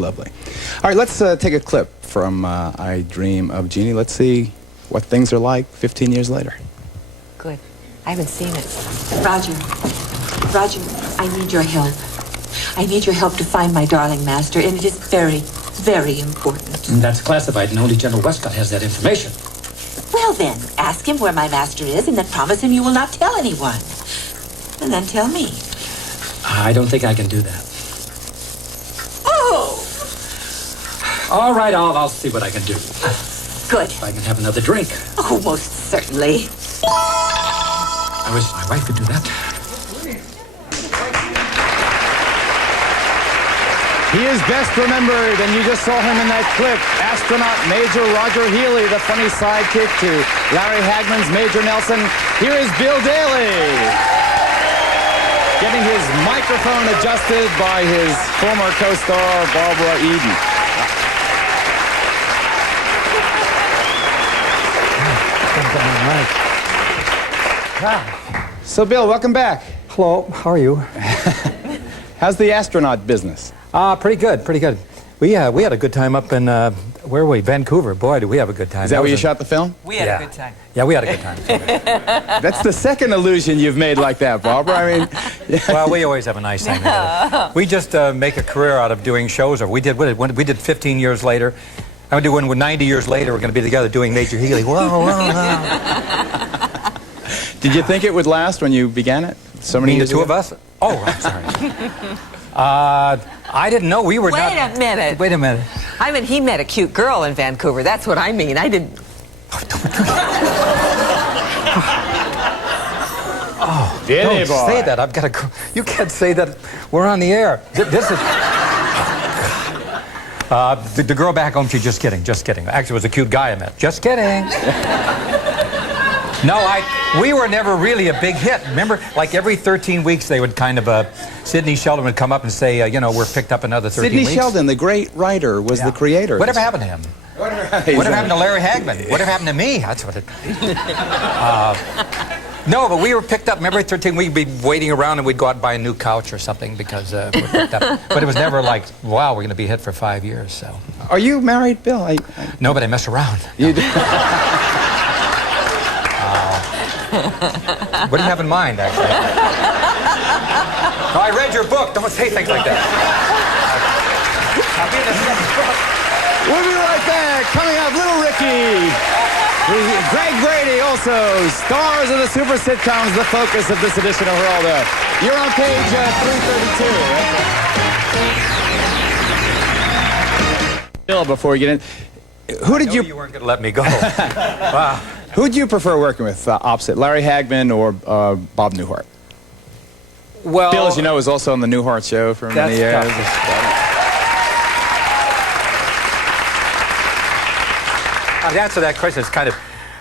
lovely. All right, let's take a clip from I Dream of Jeannie. Let's see what things are like 15 years later. Good. I haven't seen it. Roger, I need your help. I need your help to find my darling master, and it is very, very important. That's classified, and only General Westcott has that information. Well then, ask him where my master is, and then promise him you will not tell anyone. And then tell me. I don't think I can do that. Oh! All right, I'll see what I can do. Good. If I can have another drink. Oh, most certainly. I wish my wife could do that. He is best remembered, and you just saw him in that clip, astronaut Major Roger Healy, the funny sidekick to Larry Hagman's Major Nelson. Here is Bill Daly, getting his microphone adjusted by his former co-star, Barbara Eden. So, Bill, welcome back. Hello, how are you? How's the astronaut business? Pretty good, pretty good. We had a good time up in, where were we? Vancouver. Boy, did we have a good time. Is that where you shot the film? We had a good time. Yeah, we had a good time. That's the second illusion you've made like that, Barbara. I mean, yeah. Well, we always have a nice time together. We just make a career out of doing shows. We did 15 years later. I'm doing 90 years later. We're going to be together doing Major Healy. Whoa, whoa, whoa. Did you think it would last when you began it? So many years the two ago? of us? Oh, I'm sorry. I didn't know we were not... Wait a minute. Wait a minute. I mean, he met a cute girl in Vancouver. That's what I mean. I didn't... Oh, Did don't he, boy? say that. I've got to go. You can't say that. We're on the air. This is... the girl back home, she's just kidding, just kidding. Actually, it was a cute guy I met. Just kidding. No, we were never really a big hit. Remember, like every 13 weeks, they would kind of, Sidney Sheldon would come up and say, you know, we're picked up another 13 weeks. Sidney Sheldon, the great writer, was the creator. Whatever happened to him? Whatever happened to Larry Hagman? Whatever happened to me? That's what it... No, but we were picked up. Remember, 13, we'd be waiting around and we'd go out and buy a new couch or something because we're picked up. But it was never like, wow, we're going to be hit for 5 years, so... Are you married, Bill? No, but I mess around. You do? What do you have in mind, actually? No, I read your book. Don't say things like that. I'll be in the second book. We'll be right back. Coming up, Little Ricky. Greg Brady also. Stars of the super sitcoms, the focus of this edition of Geraldo. You're on page 332. Bill, before we get in, who did you... You weren't going to let me go. Wow. Who do you prefer working with, opposite Larry Hagman or Bob Newhart? Well, Bill, as you know, was also on the Newhart Show for many years. The answer to that question is kind of,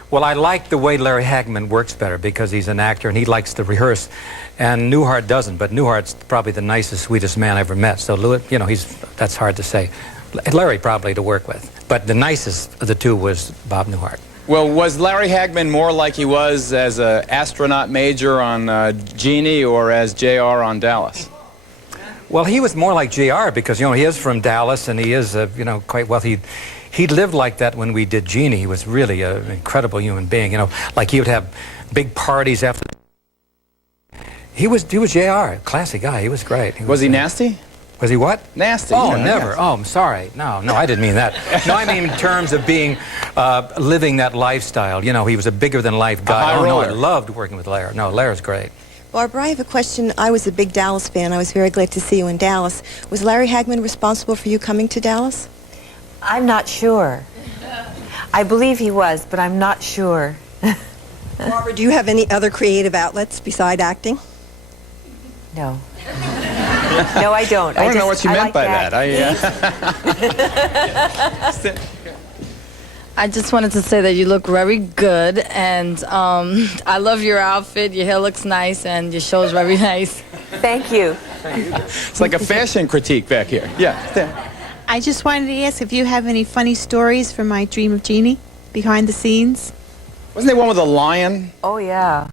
well, I like the way Larry Hagman works better because he's an actor and he likes to rehearse, and Newhart doesn't. But Newhart's probably the nicest, sweetest man I ever met. So, you know, that's hard to say. Larry probably to work with, but the nicest of the two was Bob Newhart. Well, was Larry Hagman more like he was as an astronaut major on Jeannie or as JR on Dallas? Well, he was more like JR because, you know, he is from Dallas and he is, you know, quite well. He lived like that when we did Jeannie. He was really an incredible human being, you know, like he would have big parties after. He was JR, classy guy. He was great. Was he nasty? Was he what? Nasty. Oh, you know, never. Oh, I'm sorry. No, I didn't mean that. No, I mean in terms of being, living that lifestyle. You know, he was a bigger-than-life guy. Oh, no, I loved working with Larry. No, Larry's great. Barbara, I have a question. I was a big Dallas fan. I was very glad to see you in Dallas. Was Larry Hagman responsible for you coming to Dallas? I'm not sure. I believe he was, but I'm not sure. Barbara, do you have any other creative outlets beside acting? No. No, I don't. I don't know what you meant like by that. I just wanted to say that you look very good, and I love your outfit. Your hair looks nice, and your show is very nice. Thank you. It's like a fashion critique back here. Yeah. I just wanted to ask if you have any funny stories from I Dream of Jeannie, behind the scenes. Wasn't there one with a lion? Oh, yeah.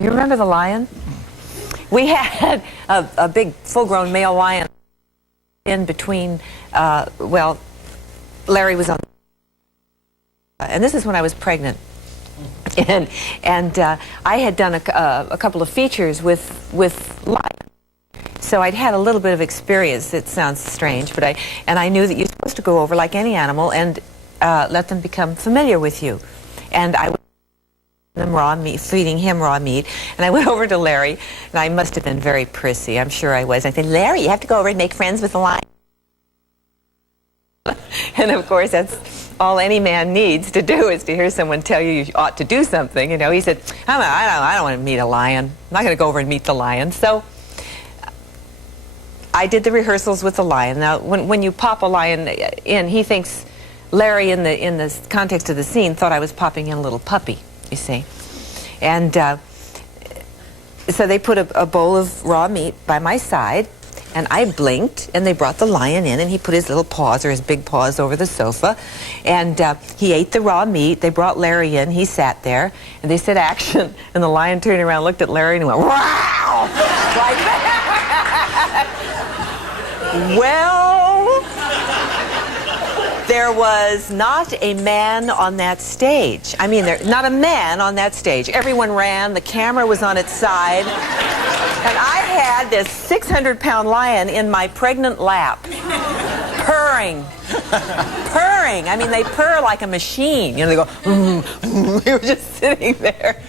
You remember the lion? We had a big full-grown male lion. in between, well, Larry was on, and this is when I was pregnant. And I had done a couple of features with lion. So I'd had a little bit of experience. It sounds strange, but I knew that you're supposed to go over like any animal and let them become familiar with you. And I was feeding him raw meat, and I went over to Larry, and I must have been very prissy. I'm sure I was. I said, Larry, you have to go over and make friends with the lion. And of course, that's all any man needs to do, is to hear someone tell you you ought to do something. You know, he said, I don't want to meet a lion. I'm not going to go over and meet the lion. So I did the rehearsals with the lion. Now, when you pop a lion in, he thinks, Larry, in the context of the scene, thought I was popping in a little puppy, you see. And so they put a bowl of raw meat by my side, and I blinked, and they brought the lion in, and he put his little paws, or his big paws, over the sofa, and he ate the raw meat. They brought Larry in. He sat there, and they said, action, and the lion turned around, looked at Larry, and went, wow! Like that. Well, there was not a man on that stage. I mean, not a man on that stage. Everyone ran. The camera was on its side. And I had this 600-pound lion in my pregnant lap, purring. Purring. I mean, they purr like a machine. You know, they go, they were just sitting there.